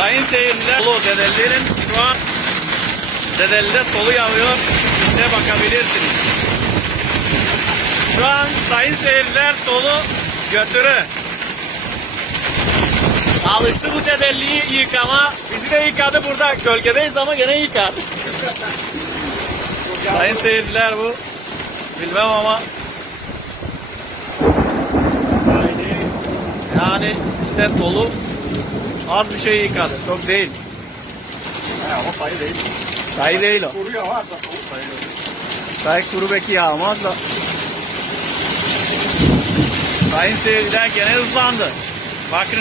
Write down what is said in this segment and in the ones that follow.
Sayın seyirciler, Solu Dedelilerin şu an Dedeli'de solu yağıyor. Size bakabilirsiniz. Şu an sayın seyirciler solu götürü. Alıştı bu Dedeli'yi yıkama. Bizi de yıkadı burada. Gölgedeyiz ama gene yıkar. sayın seyirciler bu. Bilmem ama yani işte solu az bir şey yıkadı. Çok değil. He ama sayı değil. Sayı değil o. Kuruyor var da tavuk sayılıyor. Sayı kuru beki yağmaz da. Sayın seyirciler gene hızlandı. Bakın.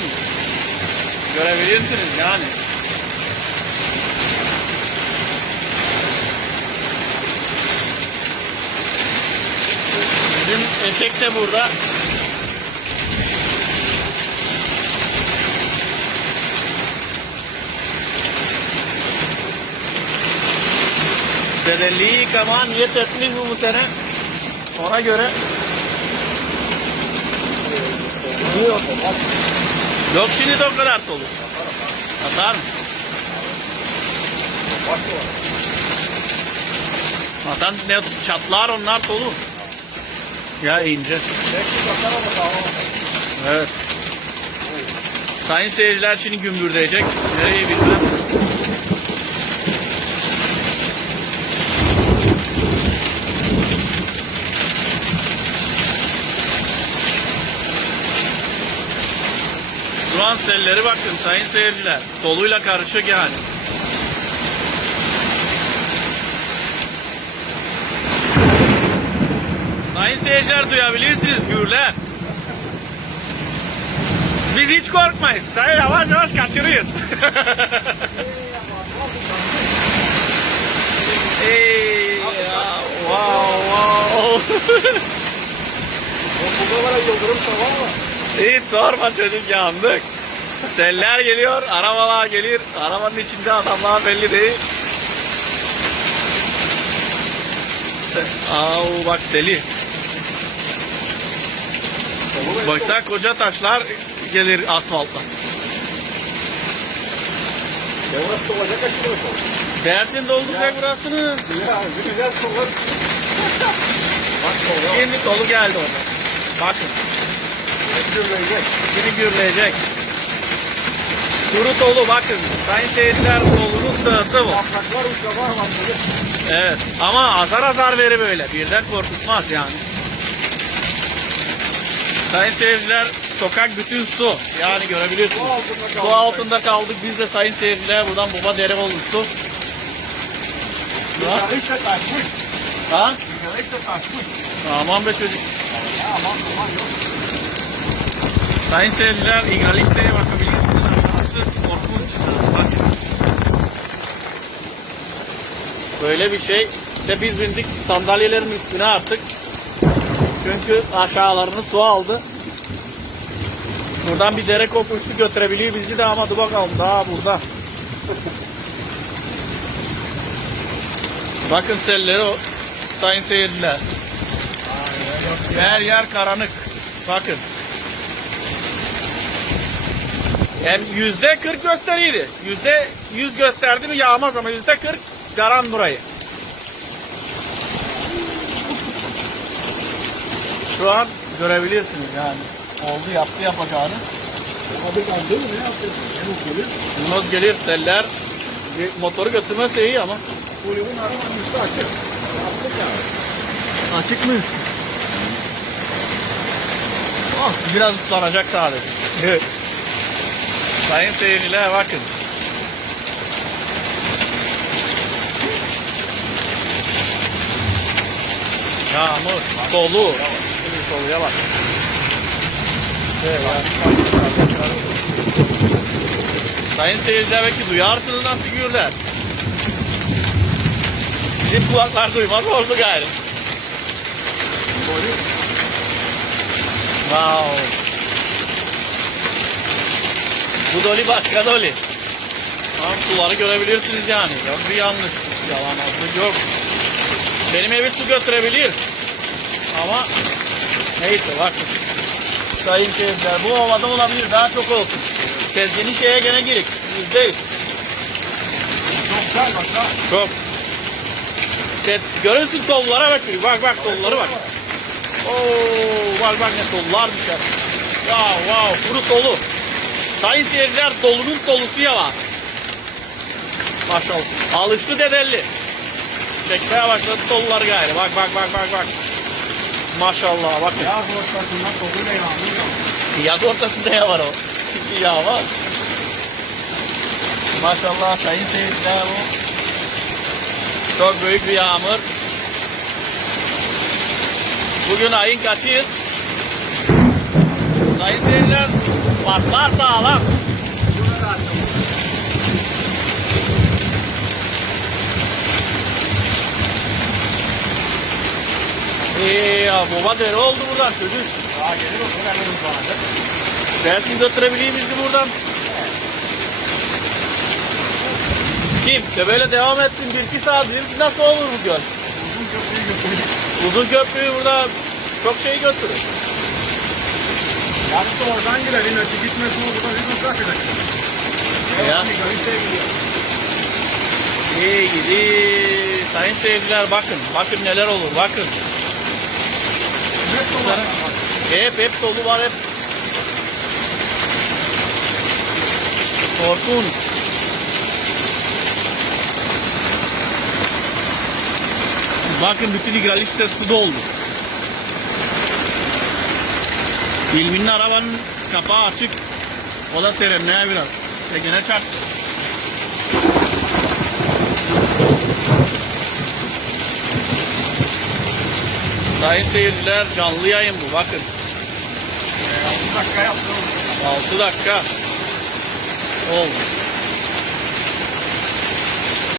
Görebilirsiniz yani. Bizim eşek de burada. Dedeliği yıkama niyet etmiş bu bu sene. Ona göre. Bak. yok şimdi de o kadar dolu. Atar mı? Atan ne çatlar onlar dolu. Ya ince. Evet. Sayın seyirciler şimdi gümbürdeyecek. Nereye bilmem. Şu an selleri bakın sayın seyirciler. Soluyla karışık yani. Sayın seyirciler duyabilirsiniz gürler. Biz hiç korkmayız. Sayın yavaş yavaş kaçırıyoruz. Ey ya, wow wow. O burada var ya yıldırım tamam mı? Hiç sorma çocuk yandık. Seller geliyor, arabalar gelir. Arabanın içinde adamlar belli değil. Au bak seli. Baksana koca taşlar gelir asfalttan. Yavaş olacak açılıyor. Dersin dolduracak burasını. Şimdi solu geldi orada. Bakın. Gürleyecek. Şimdi gürleyecek. Kuru dolu bakın. Sayın seyirciler dolunun sırası bu. Yapraklar uçta var. Evet ama azar azar veri böyle. Birden korkutmaz yani. Sayın seyirciler sokak bütün su. Yani görebilirsiniz. Su altında kaldık. Su altında kaldık. Biz de sayın seyirciler buradan baba dere olmuştu. Ha? Yıkarık da taşmış. ha? Yıkarık da taşmış. Aman be çocuk. Ya aman aman yok. Sayın seyirciler İngalitte'ye bakabilirsiniz. Aşağısı korkunç. Bakın. Böyle bir şey. İşte biz bindik sandalyelerin üstüne artık. Çünkü aşağılarını su aldı. Buradan bir dere kopuştu götürebiliyor bizi de ama dur bakalım daha burada. Bakın selleri o. Sayın seyirciler. Her yer karanlık. Bakın. Yani yüzde 40 gösteriydi. Yüzde 100 gösterdi mi yağmaz ama yüzde 40 garan burayı. Şu an görebilirsiniz yani. Oldu yaptı yapacağını. Abi değil mi? Ne yapıyorsun? Ne geliyor? Yunus gelir seller. Bir motoru götürmezse iyi ama. Kuyruğun arabanın üstü açık. Yaptık ya. Açık mı? Oh, biraz ıslanacak sadece. Sayın seyirciler bakın. Yağmur, dolu. Şimdi doluya bak. Sayın seyirciler belki duyarsınız nasıl gürler. Bizim kulaklar duymaz oldu gayrı. Wow. Bu doli başka doli. Tamam suları görebilirsiniz yani. Yok bir yanlış. Yalanazlık yok. Benim evi su götürebilir. Ama neyse bak. Sayın seyirciler bu ovada olabilir. Daha çok olsun. Sezgin'in şeye gene girik. Yüzde yüz. Çok güzel bak ha. Çok. İşte görüyorsun tollara bak. Bak bak tolları bak. Oo, bak bak ne tollar düşer. Wow wow kuru tolu. Sayın seyirciler dolunun tolusu ya var. Maşallah. Alıştı dedelli. Çekmeye başladı tollar gayrı. Bak bak bak bak bak. Maşallah bak. Ya bu ortasında tozuyla yanıyor. Yaz ortasında ya var o. Çünkü yağ var. Maşallah sayın seyirciler bu. Çok büyük bir yağmur. Bugün ayın kaçıyız? Sayın seyirciler patlar sağlam. Ya baba dere oldu buradan çocuk. Daha gelir o kadar benim bana. Belki götürebileyim bizi buradan. Kim? De böyle devam etsin bir iki saat bir nasıl olur bu göl? Uzun köprüyü götürüyor. Uzun köprüyü burada çok şey götürür. Yarısı oradan girer. İnötü gitmesin o burada bir uzak eder. Ya. İyi gidi. Sayın seyirciler bakın. Bakın neler olur bakın. Dolar. Hep hep dolu var hep. Korkunç. Bakın bütün İgralis'te su doldu. İlminin arabanın kapağı açık. O da serinleye biraz. Ve gene Sayın seyirciler canlı yayın bu bakın. 6 dakika yaptım. 6 dakika oldu.